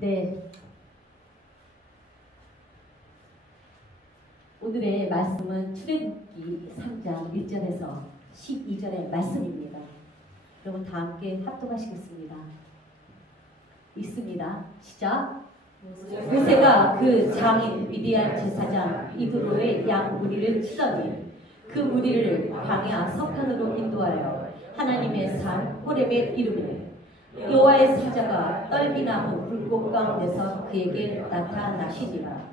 네. 오늘의 말씀은 출애굽기 3장 1절에서 12절의 말씀입니다. 여러분 다 함께 합독하시겠습니다. 읽습니다. 시작. 모세가 그 장인 미디안 제사장 이드로의 양 무리를 치더니 그 무리를 광야 석탄으로 인도하여 하나님의 산 호렙에 이르매 여호와의 사자가 떨기나무 불꽃 가운데서 그에게 나타나시니라.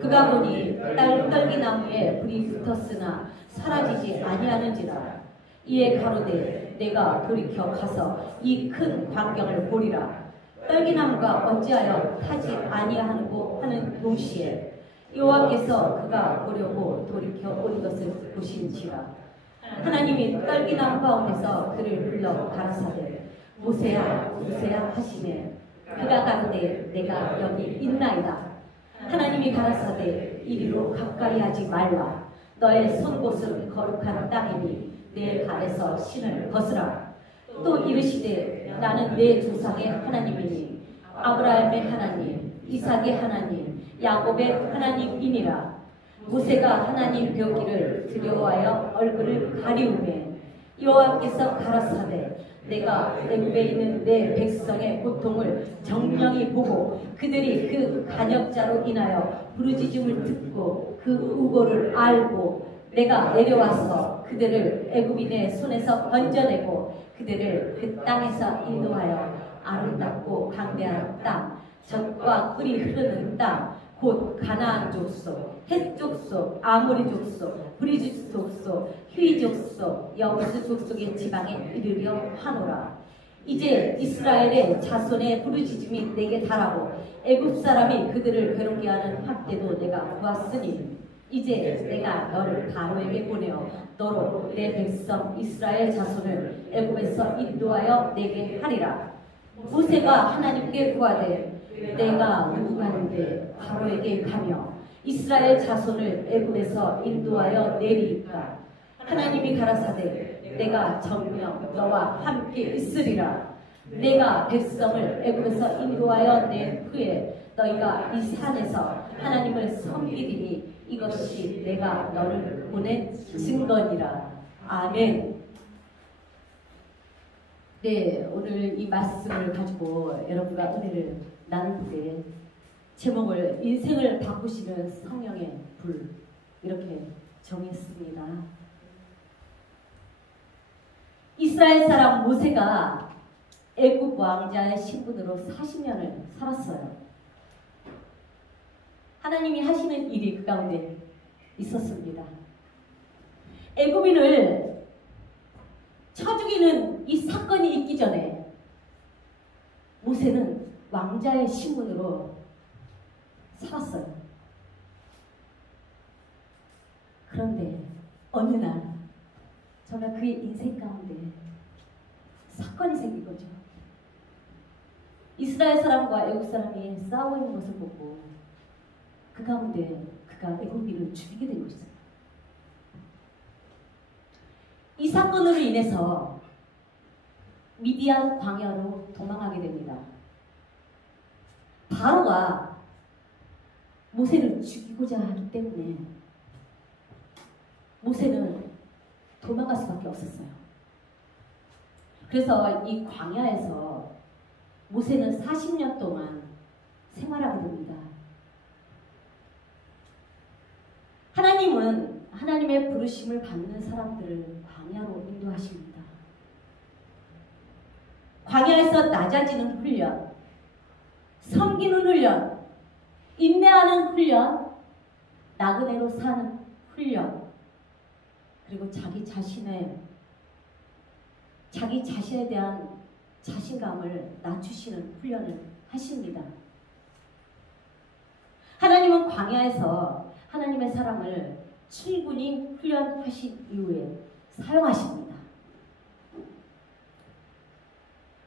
그가 보니 떨기나무에 불이 붙었으나 사라지지 아니하는지라. 이에 가로되 내가 돌이켜 가서 이 큰 광경을 보리라. 떨기나무가 어찌하여 타지 아니하는고 하는 동시에 여호와께서 그가 보려고 돌이켜 온 것을 보신지라. 하나님이 떨기나무 가운데서 그를 불러 가라사대 모세야 모세야 하시매 그가 가로되 내가 여기 있나이다. 하나님이 가라사대 이리로 가까이 하지 말라. 너의 선 곳은 거룩한 땅이니 내 발에서 신을 벗으라. 또 이르시되 나는 내 조상의 하나님이니 아브라함의 하나님 이삭의 하나님 야곱의 하나님이니라. 모세가 하나님 뵈기를 두려워하여 얼굴을 가리우매 여호와께서 가라사대 내가 애굽에 있는 내 백성의 고통을 정령히 보고 그들이 그 간역자로 인하여 부르짖음을 듣고 그 우고를 알고 내가 내려와서 그들을 애굽인의 손에서 건져내고 그들을 그 땅에서 인도하여 아름답고 강대한 땅 젖과 꿀이 흐르는 땅 곧 가나안 족속, 헷 족속, 아모리 족속, 브리즈 족속, 휴이 족속, 여부스 족속의 지방에 이르려 하노라. 이제 이스라엘의 자손의 부르짖음이 내게 달하고 애굽 사람이 그들을 괴롭게 하는 학대도 내가 보았으니 이제 내가 너를 바로에게 보내어 너로 내 백성 이스라엘 자손을 애굽에서 인도하여 내게 하리라. 모세가 하나님께 구하되 내가 누구간데 바로에게 가며 이스라엘 자손을 애굽에서 인도하여 내리니까 하나님이 가라사대 내가 정녕 너와 함께 있으리라. 내가 백성을 애굽에서 인도하여 낸 후에 너희가 이 산에서 하나님을 섬기리니 이것이 내가 너를 보낸 증거니라. 아멘. 네, 오늘 이 말씀을 가지고 여러분과 은혜를 나눌 때 제목을 인생을 바꾸시는 성령의 불 이렇게 정했습니다. 이스라엘 사람 모세가 애굽 왕자의 신분으로 40년을 살았어요. 하나님이 하시는 일이 그 가운데 있었습니다. 애굽인을 쳐 죽이는 이 사건이 있기 전에 모세는 왕자의 신분으로 살았어요. 그런데 어느 날 정말 그의 인생 가운데 사건이 생긴 거죠. 이스라엘 사람과 애굽 사람이 싸우고 있는 것을 보고 그 가운데 그가 애굽인을 죽이게 된 것이죠. 이 사건으로 인해서 미디안 광야로 도망하게 됩니다. 바로가 모세를 죽이고자 하기 때문에 모세는 도망갈 수밖에 없었어요. 그래서 이 광야에서 모세는 40년 동안 생활하게 됩니다. 하나님은 하나님의 부르심을 받는 사람들을 광야로 인도하십니다. 광야에서 낮아지는 훈련, 섬기는 훈련, 인내하는 훈련, 나그네로 사는 훈련, 그리고 자기 자신에 대한 자신감을 낮추시는 훈련을 하십니다. 하나님은 광야에서 하나님의 사람을 충분히 훈련하신 이후에 사용하십니다.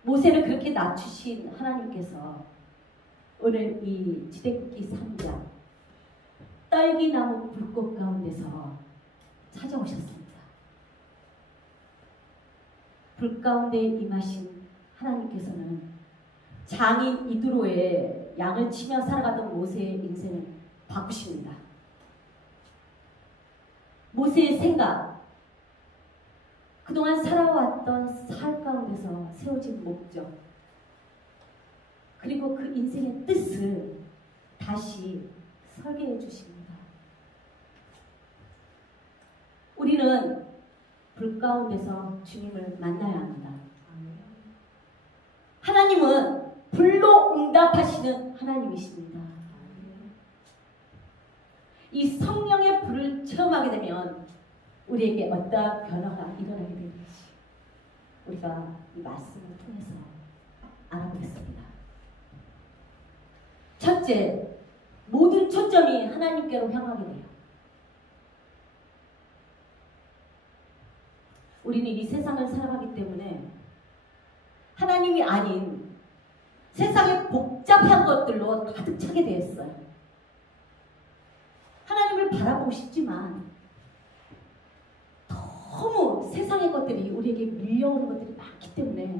모세를 그렇게 낮추신 하나님께서 오늘 이 출애굽기 3장 떨기나무 불꽃 가운데서 찾아오셨습니다. 불 가운데 임하신 하나님께서는 장인 이드로의 양을 치며 살아가던 모세의 인생을 바꾸십니다. 모세의 생각, 그동안 살아왔던 삶 가운데서 세워진 목적, 그리고 그 인생의 뜻을 다시 설계해 주십니다. 우리는 불 가운데서 주님을 만나야 합니다. 하나님은 불로 응답하시는 하나님이십니다. 이 성령의 불을 체험하게 되면 우리에게 어떠한 변화가 일어나게 되는지 우리가 이 말씀을 통해서 알아보겠습니다. 첫째, 모든 초점이 하나님께로 향하게 돼요. 우리는 이 세상을 살아가기 때문에 하나님이 아닌 세상의 복잡한 것들로 가득 차게 되었어요. 하나님을 바라보고 싶지만 너무 세상의 것들이 우리에게 밀려오는 것들이 많기 때문에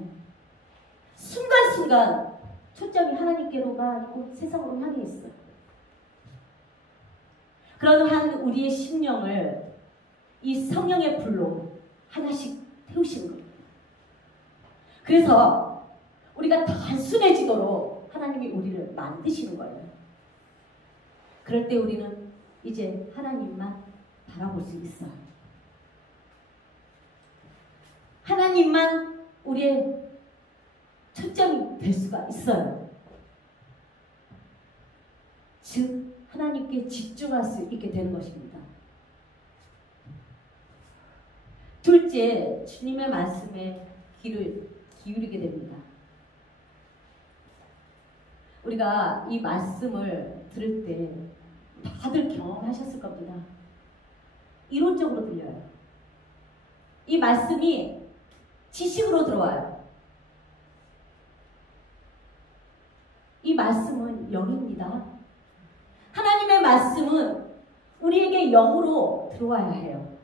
순간순간 초점이 하나님께로가 아니고 세상으로 향해 있어요. 그러한 우리의 심령을 이 성령의 불로 하나씩 태우시는 겁니다. 그래서 우리가 단순해지도록 하나님이 우리를 만드시는 거예요. 그럴 때 우리는 이제 하나님만 바라볼 수 있어요. 하나님만 우리의 초점이 될 수가 있어요. 즉 하나님께 집중할 수 있게 되는 것입니다. 둘째, 주님의 말씀에 귀를 기울이게 됩니다. 우리가 이 말씀을 들을 때 다들 경험하셨을 겁니다. 이론적으로 들려요. 이 말씀이 지식으로 들어와요. 이 말씀은 영입니다. 하나님의 말씀은 우리에게 영으로 들어와야 해요.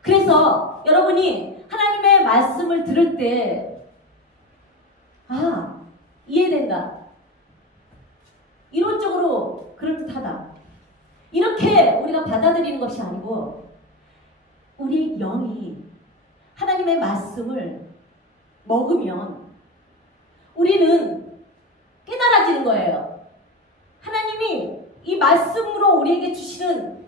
그래서 여러분이 하나님의 말씀을 들을 때 이해된다. 이론적으로 그럴듯하다. 이렇게 우리가 받아들이는 것이 아니고 우리 영이 하나님의 말씀을 먹으면 우리는 깨달아지는 거예요. 하나님이 이 말씀으로 우리에게 주시는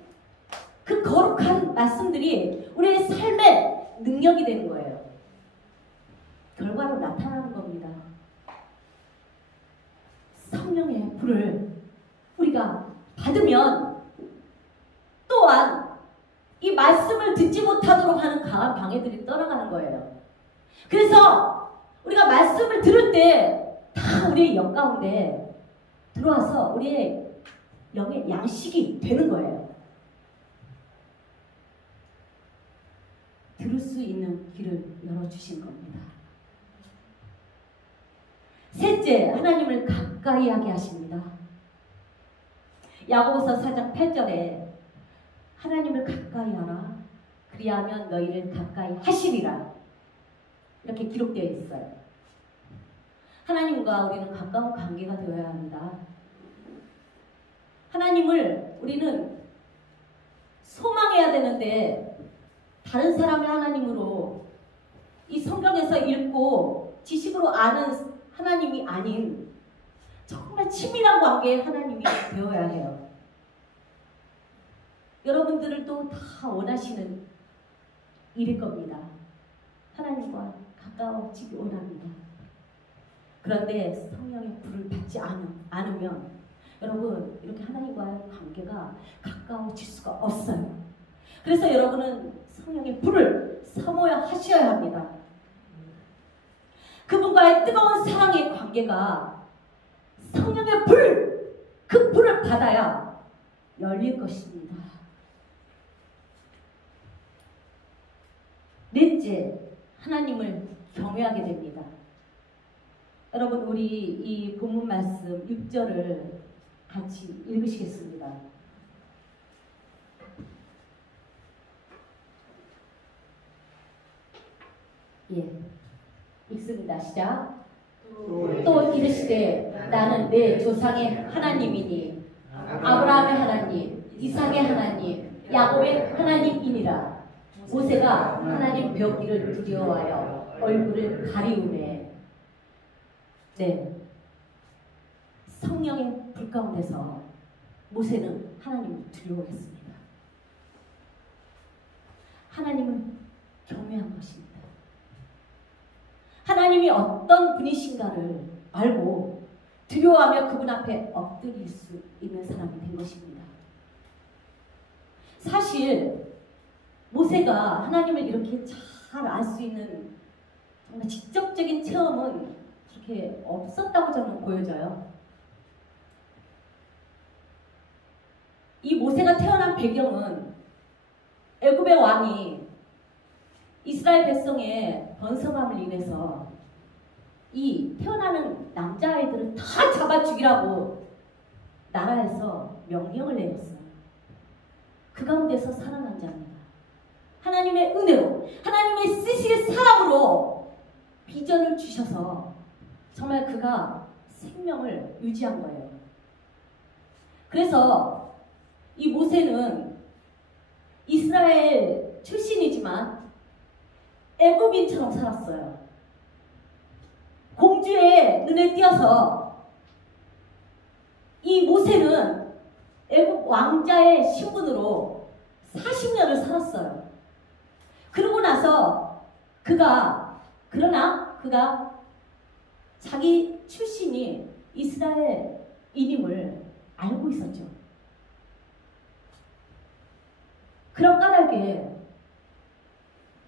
그 거룩한 말씀들이 우리의 삶의 능력이 되는 거예요. 결과로 나타나는 겁니다. 성령의 불을 우리가 받으면 또한 이 말씀을 듣지 못하도록 하는 강한 방해들이 떠나가는 거예요. 그래서 우리가 말씀을 들을 때 다 우리의 영 가운데 들어와서 우리의 영의 양식이 되는 거예요. 들을 수 있는 귀를 열어주신 겁니다. 셋째, 하나님을 가까이 하게 하십니다. 야고보서 4장 8절에 하나님을 가까이 하라. 그리하면 너희를 가까이 하시리라. 이렇게 기록되어 있어요. 하나님과 우리는 가까운 관계가 되어야 합니다. 하나님을 우리는 소망해야 되는데 다른 사람의 하나님으로 이 성경에서 읽고 지식으로 아는 하나님이 아닌 정말 친밀한 관계의 하나님이 되어야 해요. 여러분들도 다 원하시는 일일 겁니다. 하나님과 가까워지기 원합니다. 그런데 성령의 불을 받지 않으면 여러분 이렇게 하나님과의 관계가 가까워질 수가 없어요. 그래서 여러분은 성령의 불을 사모야 하셔야 합니다. 그분과의 뜨거운 사랑의 관계가 성령의 불, 그 불을 받아야 열릴 것입니다. 넷째, 하나님을 경외하게 됩니다. 여러분 우리 이 본문 말씀 6절을 같이 읽으시겠습니다. 예, 읽습니다. 시작. 또 이르시되 나는 내 조상의 하나님이니 아브라함의 하나님, 이삭의 하나님, 야곱의 하나님이니라. 모세가 하나님 뵙기를 두려워하여 얼굴을 가리우매. 네, 성령의 불 가운데서 모세는 하나님을 두려워했습니다. 하나님은 경외한 것입니다. 하나님이 어떤 분이신가를 알고 두려워하며 그분 앞에 엎드릴 수 있는 사람이 된 것입니다. 사실 모세가 하나님을 이렇게 잘 알 수 있는 정말 직접적인 체험은 그렇게 없었다고 저는 보여져요. 이 모세가 태어난 배경은 애굽의 왕이 이스라엘 백성의 번성함을 인해서 이 태어나는 남자아이들을 다 잡아 죽이라고 나라에서 명령을 내렸어요. 그 가운데서 살아난 자입니다. 하나님의 은혜로, 하나님의 쓰실 사람으로 비전을 주셔서 정말 그가 생명을 유지한 거예요. 그래서 이 모세는 이스라엘 출신이지만 애굽인처럼 살았어요. 공주의 눈에 띄어서 이 모세는 애굽 왕자의 신분으로 40년을 살았어요. 그러고 나서 그러나 그가 자기 출신이 이스라엘인임을 알고 있었죠. 그런 까닭에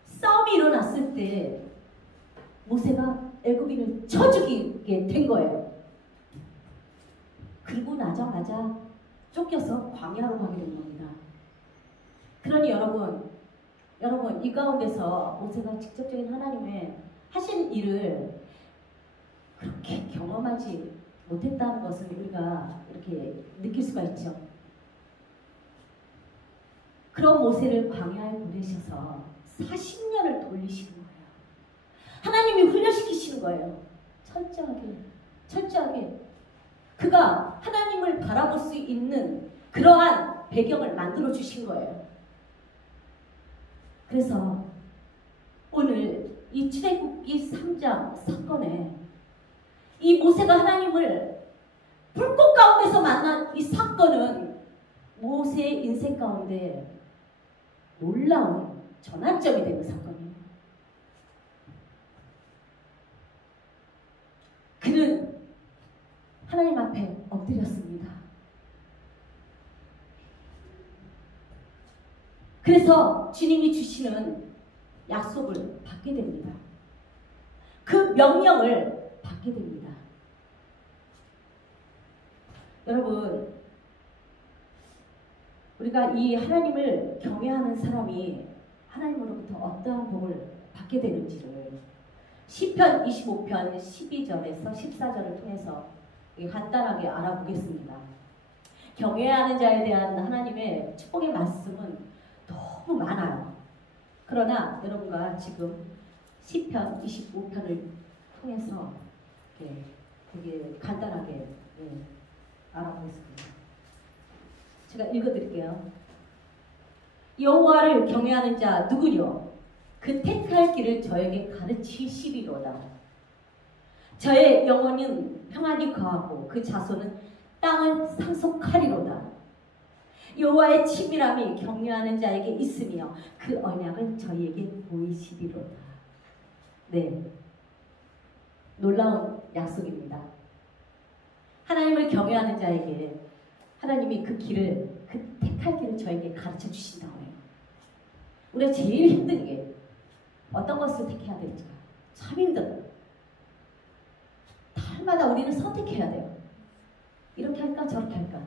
싸움이 일어났을 때 모세가 애굽인을 쳐 죽이게 된 거예요. 그리고 나자마자 쫓겨서 광야로 가게 된 겁니다. 그러니 여러분 이 가운데서 모세가 직접적인 하나님의 하신 일을 그렇게 경험하지 못했다는 것을 우리가 이렇게 느낄 수가 있죠. 그런 모세를 광야에 보내셔서 40년을 돌리시는 거예요. 하나님이 훈련시키시는 거예요. 철저하게 그가 하나님을 바라볼 수 있는 그러한 배경을 만들어 주신 거예요. 그래서 오늘 이 출애굽기 3장 사건에 이 모세가 하나님을 불꽃 가운데서 만난 이 사건은 모세의 인생 가운데 놀라운 전환점이 되는 사건이에요. 그는 하나님 앞에 엎드렸습니다. 그래서 주님이 주시는 약속을 받게 됩니다. 그 명령을 받게 됩니다. 여러분, 우리가 이 하나님을 경외하는 사람이 하나님으로부터 어떠한 복을 받게 되는지를 시편 25편 12절에서 14절을 통해서 간단하게 알아보겠습니다. 경외하는 자에 대한 하나님의 축복의 말씀은 너무 많아요. 그러나 여러분과 지금 시편 25편을 통해서 되게 간단하게 알아보겠습니다. 제가 읽어드릴게요. 여호와를 경외하는 자 누구뇨? 그 택할 길을 저에게 가르치시리로다. 저의 영혼은 평안히 거하고 그 자손은 땅을 상속하리로다. 여호와의 친밀함이 경외하는 자에게 있으며 그 언약을 저희에게 보이시리로다. 네, 놀라운 약속입니다. 하나님을 경외하는 자에게 하나님이 그 택할 길을 저에게 가르쳐 주신다고 해요. 우리가 제일 힘든 게 어떤 것을 택해야 될지가 참 힘들어요. 날마다 우리는 선택해야 돼요. 이렇게 할까 저렇게 할까.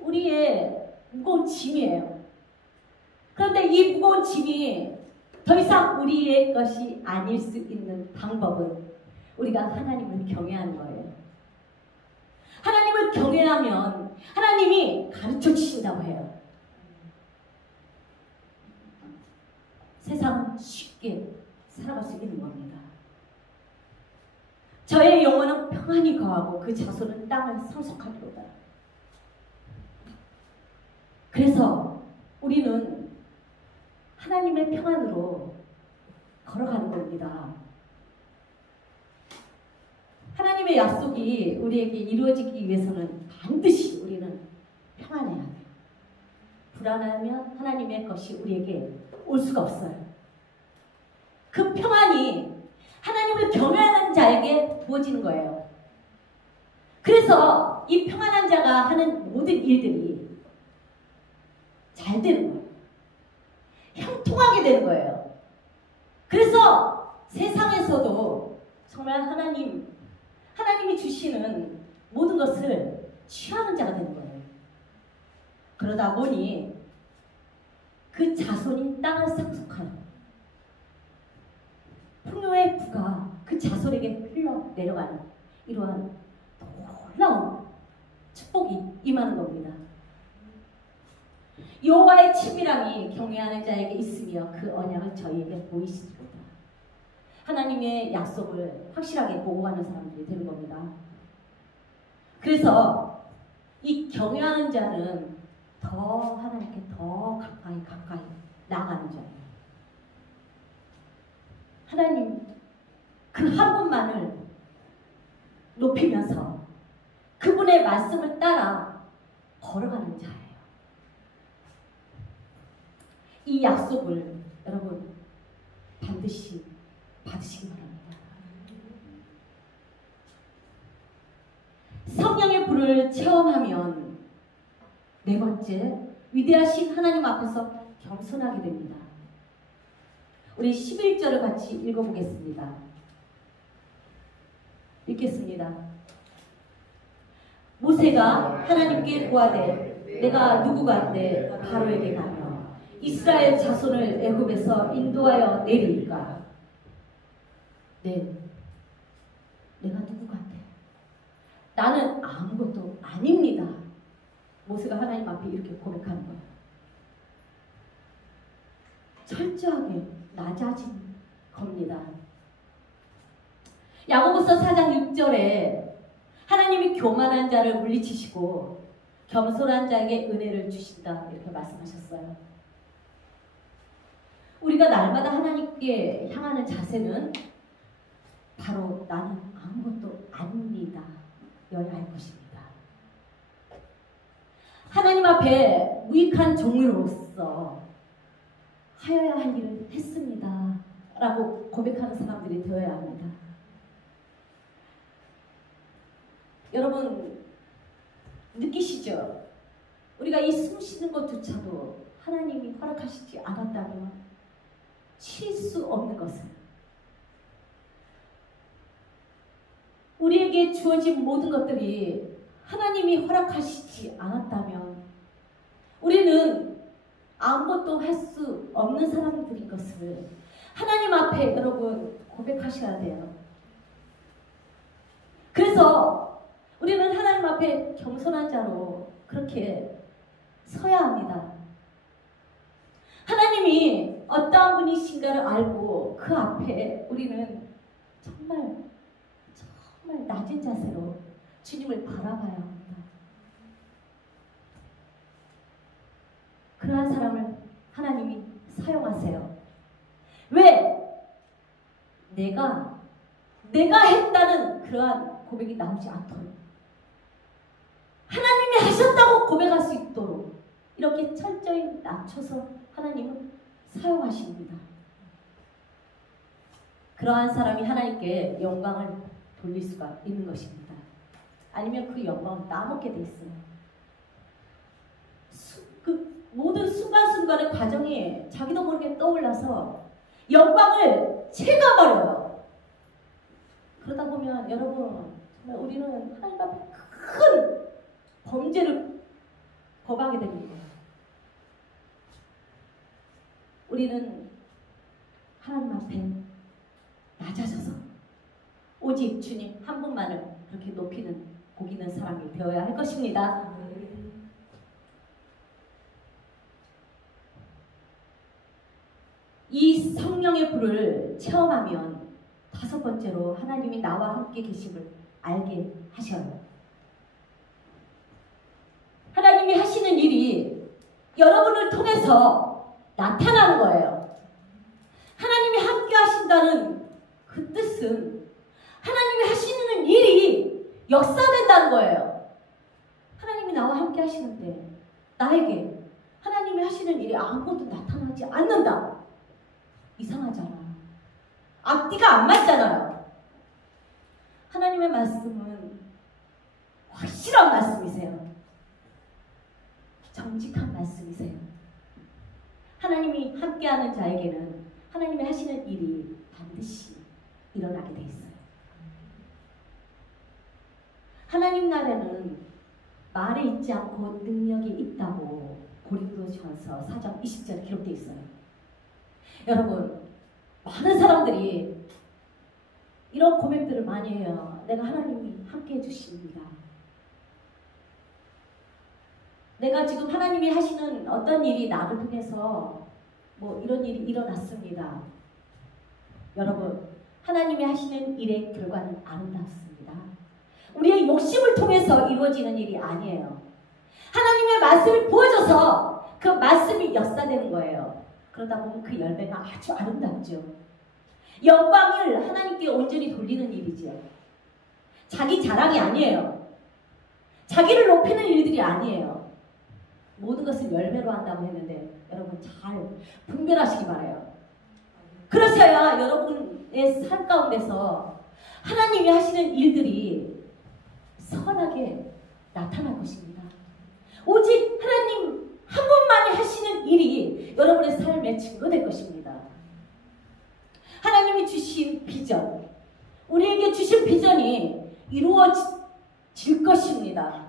우리의 무거운 짐이에요. 그런데 이 무거운 짐이 더 이상 우리의 것이 아닐 수 있는 방법은 우리가 하나님을 경외하는 거예요. 하나님을 경외하면 하나님이 가르쳐 주신다고 해요. 세상은 쉽게 살아갈 수 있는 겁니다. 저의 영혼은 평안히 거하고 그 자손은 땅을 상속하리로다. 그래서 우리는 하나님의 평안으로 걸어가는 겁니다. 하나님의 약속이 우리에게 이루어지기 위해서는 반드시 우리는 평안해야 돼요. 불안하면 하나님의 것이 우리에게 올 수가 없어요. 그 평안이 하나님을 경외하는 자에게 부어지는 거예요. 그래서 이 평안한 자가 하는 모든 일들이 잘 되는 거예요. 형통하게 되는 거예요. 그래서 세상에서도 정말 하나님이 주시는 모든 것을 취하는 자가 되는 거예요. 그러다 보니 그 자손이 땅을 상속하는 풍요의 부가 그 자손에게 흘러 내려가는 이러한 놀라운 축복이 임하는 겁니다. 여호와의 친밀함이 경외하는 자에게 있으며 그 언약을 저희에게 보이시리로다. 하나님의 약속을 확실하게 보고하는 사람들이 되는 겁니다. 그래서 이 경외하는 자는 더 하나님께 더 가까이 나아가는 자예요. 하나님 그 한 분만을 높이면서 그분의 말씀을 따라 걸어가는 자예요. 이 약속을 여러분 반드시 받으시기 바랍니다. 성령의 불을 체험하면 네 번째, 위대하신 하나님 앞에서 겸손하게 됩니다. 우리 11절을 같이 읽어보겠습니다. 읽겠습니다. 모세가 하나님께 고하되 내가 누구간데 바로에게 가며 이스라엘 자손을 애굽에서 인도하여 내리니까. 네, 내가 누구간데? 나는 아무것도 아닙니다. 모세가 하나님 앞에 이렇게 고백하는 거예요. 철저하게 낮아진 겁니다. 야고보서 4장 6절에 하나님이 교만한 자를 물리치시고 겸손한 자에게 은혜를 주신다 이렇게 말씀하셨어요. 우리가 날마다 하나님께 향하는 자세는 바로 나는 아무것도 아닙니다 여야 할 것입니다. 하나님 앞에 무익한 종으로서 하여야 할 일을 했습니다 라고 고백하는 사람들이 되어야 합니다. 여러분 느끼시죠? 우리가 이 숨 쉬는 것조차도 하나님이 허락하시지 않았다면 쉴 수 없는 것을, 우리에게 주어진 모든 것들이 하나님이 허락하시지 않았다면 우리는 아무것도 할 수 없는 사람들인 것을 하나님 앞에 여러분 고백하셔야 돼요. 그래서 우리는 하나님 앞에 겸손한 자로 그렇게 서야 합니다. 하나님이 어떠한 분이신가를 알고 그 앞에 우리는 정말 낮은 자세로 주님을 바라봐야 합니다. 그러한 사람을 하나님이 사용하세요. 왜? 내가 했다는 그러한 고백이 나오지 않도록, 하나님이 하셨다고 고백할 수 있도록 이렇게 철저히 낮춰서 하나님은 사용하십니다. 그러한 사람이 하나님께 영광을 돌릴 수가 있는 것입니다. 아니면 그 영광을 따먹게 돼 있어요. 그 모든 순간순간의 과정이 자기도 모르게 떠올라서 영광을 채가버려요. 그러다 보면 여러분 정말 우리는 하나님 앞에 큰 범죄를 범하게 됩니다. 우리는 하나님 앞에 낮아져서 오직 주님 한 분만을 그렇게 높이는 복 있는 사람이 되어야 할 것입니다. 이 성령의 불을 체험하면 다섯 번째로 하나님이 나와 함께 계심을 알게 하셔요. 하나님이 하시는 일이 여러분을 통해서 나타나는 거예요. 하나님이 함께 하신다는 그 뜻은 하나님이 하시는 일이 역사된다는 거예요. 하나님이 나와 함께 하시는데 나에게 하나님이 하시는 일이 아무것도 나타나지 않는다. 이상하잖아. 앞뒤가 안 맞잖아요. 하나님의 말씀은 확실한 말씀이세요. 정직한 말씀이세요. 하나님이 함께하는 자에게는 하나님이 하시는 일이 반드시 일어나게 돼 있어요. 하나님 나라는 말에 있지 않고 능력이 있다고 고린도전서 4장 20절에 기록되어 있어요. 여러분, 많은 사람들이 이런 고백들을 많이 해요. 내가 하나님이 함께 해주십니다. 내가 지금 하나님이 하시는 어떤 일이 나를 통해서 뭐 이런 일이 일어났습니다. 여러분, 하나님이 하시는 일의 결과는 아름답습니다. 우리의 욕심을 통해서 이루어지는 일이 아니에요. 하나님의 말씀이 부어져서 그 말씀이 역사되는 거예요. 그러다 보면 그 열매가 아주 아름답죠. 영광을 하나님께 온전히 돌리는 일이죠. 자기 자랑이 아니에요. 자기를 높이는 일들이 아니에요. 모든 것을 열매로 한다고 했는데 여러분 잘 분별하시기 바라요. 그러셔야 여러분의 삶 가운데서 하나님이 하시는 일들이 선하게 나타날 것입니다. 오직 하나님 한 분만이 하시는 일이 여러분의 삶에 증거될 것입니다. 하나님이 주신 비전, 우리에게 주신 비전이 이루어질 것입니다.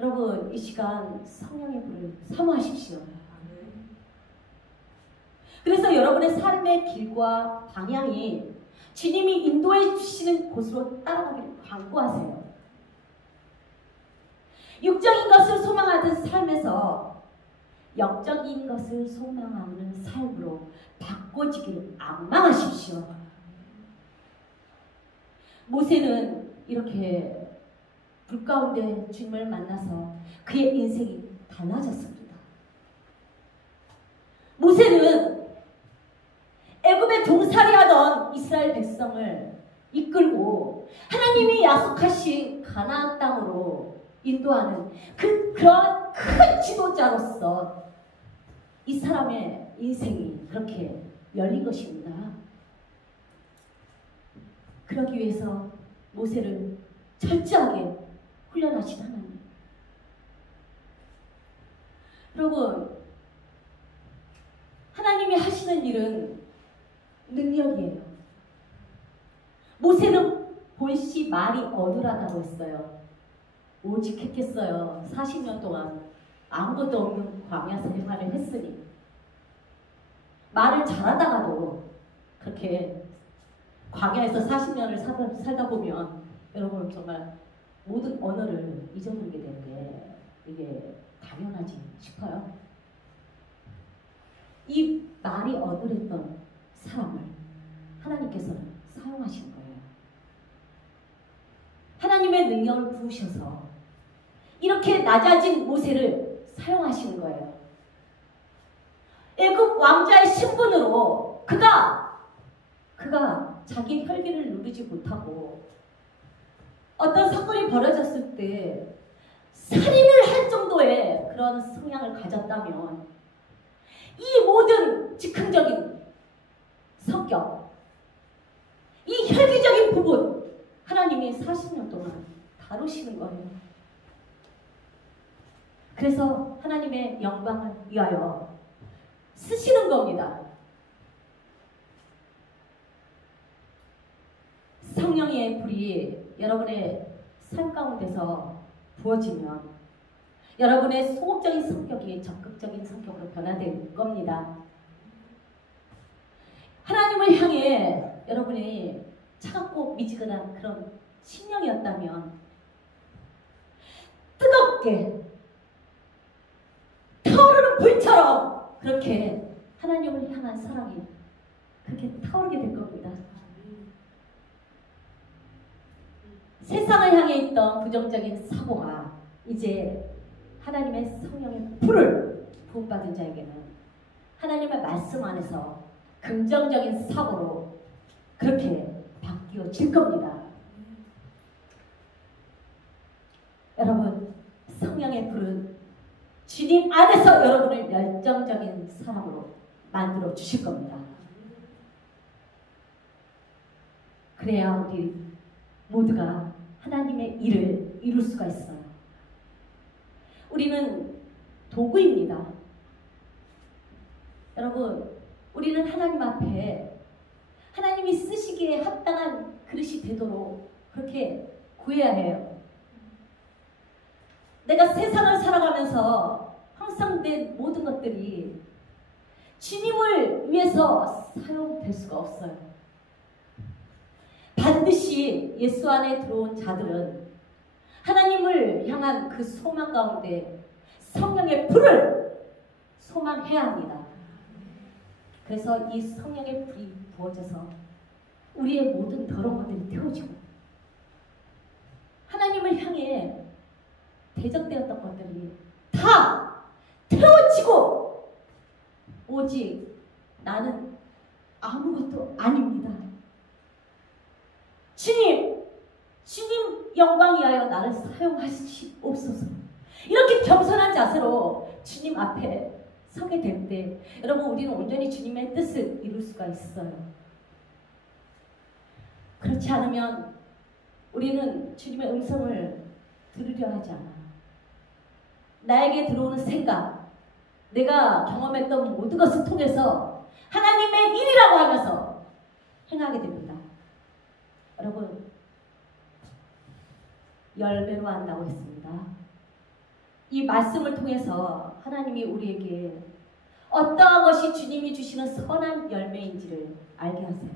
여러분, 이 시간 성령의 불을 사모하십시오. 그래서 여러분의 삶의 길과 방향이 주님이 인도해 주시는 곳으로 따라가기를 간구하세요. 육적인 것을 소망하던 삶에서 영적인 것을 소망하는 삶으로 바꿔지길 앙망하십시오. 모세는 이렇게 불 가운데 주님을 만나서 그의 인생이 달라졌습니다. 모세는 애굽에 동살이하던 이스라엘 백성을 이끌고 하나님이 약속하신 가나안 땅으로 인도하는 그런 큰 지도자로서 이 사람의 인생이 그렇게 열린 것입니다. 그러기 위해서 모세를 철저하게 훈련하신 하나님. 여러분, 하나님이 하시는 일은 능력이에요. 모세는 본시 말이 어눌하다고 했어요. 오직했겠어요. 40년 동안 아무것도 없는 광야 생활을 했으니. 말을 잘하다가도 그렇게 광야에서 40년을 살다 보면 여러분 정말 모든 언어를 잊어버리게 되는 게 이게 당연하지 싶어요. 이 말이 어눌했던 사람을 하나님께서는 사용하신 거예요. 하나님의 능력을 부으셔서 이렇게 낮아진 모세를 사용하시는 거예요. 애굽 왕자의 신분으로 그가 자기 혈기를 누르지 못하고 어떤 사건이 벌어졌을 때 살인을 할 정도의 그런 성향을 가졌다면 이 모든 즉흥적인 성격, 이 혈기적인 부분 하나님이 40년 동안 다루시는 거예요. 그래서 하나님의 영광을 위하여 쓰시는 겁니다. 성령의 불이 여러분의 삶 가운데서 부어지면 여러분의 소극적인 성격이 적극적인 성격으로 변화될 겁니다. 하나님을 향해 여러분이 차갑고 미지근한 그런 심령이었다면 뜨겁게 타오르는 불처럼 그렇게 하나님을 향한 사랑이 그 그렇게 타오르게 될 겁니다. 세상을 향해 있던 부정적인 사고가 이제 하나님의 성령의 불을 부음받은 자에게는 하나님의 말씀 안에서 긍정적인 사고로 그렇게 바뀌어질 겁니다. 여러분, 성령의 불은 주님 안에서 여러분을 열정적인 사람으로 만들어 주실 겁니다. 그래야 우리 모두가 하나님의 일을 이룰 수가 있어요. 우리는 도구입니다. 여러분, 우리는 하나님 앞에 하나님이 쓰시기에 합당한 그릇이 되도록 그렇게 구해야 해요. 내가 세상을 살아가면서 항상 내 모든 것들이 주님을 위해서 사용될 수가 없어요. 반드시 예수 안에 들어온 자들은 하나님을 향한 그 소망 가운데 성령의 불을 소망해야 합니다. 그래서 이 성령의 불이 부어져서 우리의 모든 더러운 것들이 태워지고 하나님을 향해 대적되었던 것들이 다 태워지고 오직 나는 아무것도 아닙니다. 주님 영광 위하여 나를 사용하시옵소서. 이렇게 겸손한 자세로 주님 앞에 서게 될 때 여러분, 우리는 온전히 주님의 뜻을 이룰 수가 있어요. 그렇지 않으면 우리는 주님의 음성을 들으려 하지 않아요. 나에게 들어오는 생각, 내가 경험했던 모든 것을 통해서 하나님의 일이라고 하면서 행하게 됩니다. 여러분, 열매로 한다고 했습니다. 이 말씀을 통해서 하나님이 우리에게 어떠한 것이 주님이 주시는 선한 열매인지를 알게 하세요.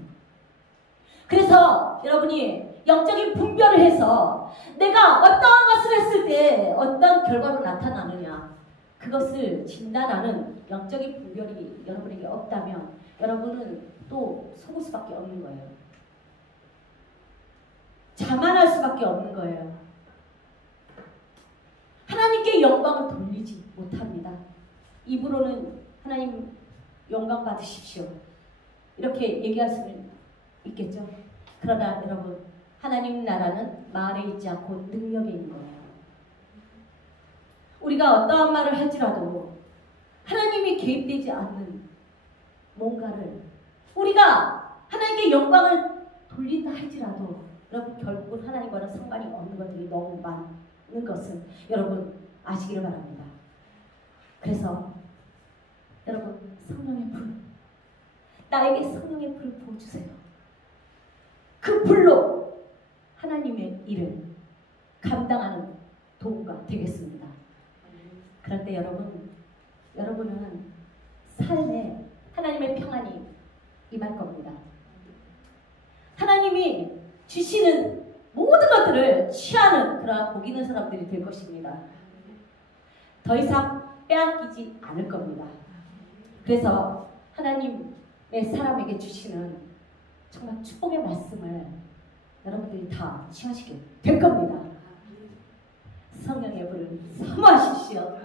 그래서 여러분이 영적인 분별을 해서 내가 어떠한 것을 했을 때 어떤 결과로 나타나느냐, 그것을 진단하는 영적인 분별이 여러분에게 없다면 여러분은 또 속을 수밖에 없는 거예요. 자만할 수밖에 없는 거예요. 하나님께 영광을 돌리지 못합니다. 입으로는 하나님 영광 받으십시오, 이렇게 얘기할 수는 있겠죠. 그러나 여러분, 하나님 나라는 말에 있지 않고 능력에 있는 거예요. 우리가 어떠한 말을 할지라도 하나님이 개입되지 않는 뭔가를 우리가 하나님께 영광을 돌린다 할지라도 여러분, 결국은 하나님과는 상관이 없는 것들이 너무 많은 것은 여러분 아시기를 바랍니다. 그래서 여러분, 성령의 불, 나에게 성령의 불을 부어주세요. 그 불로 하나님의 일을 감당하는 도구가 되겠습니다. 그럴 때 여러분은 삶에 하나님의 평안이 임할 겁니다. 하나님이 주시는 모든 것들을 취하는 그러한 복 있는 사람들이 될 것입니다. 더 이상 빼앗기지 않을 겁니다. 그래서 하나님의 사람에게 주시는 정말 축복의 말씀을 여러분들이 다 취하시게 될 겁니다. 성령의 불을 사모하십시오.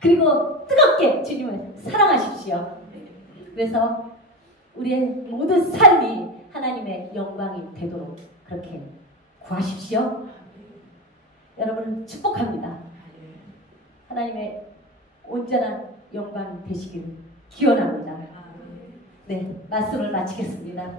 그리고 뜨겁게 주님을 사랑하십시오. 그래서 우리의 모든 삶이 하나님의 영광이 되도록 그렇게 구하십시오. 여러분을 축복합니다. 하나님의 온전한 영광이 되시기를 기원합니다. 네, 말씀을 마치겠습니다.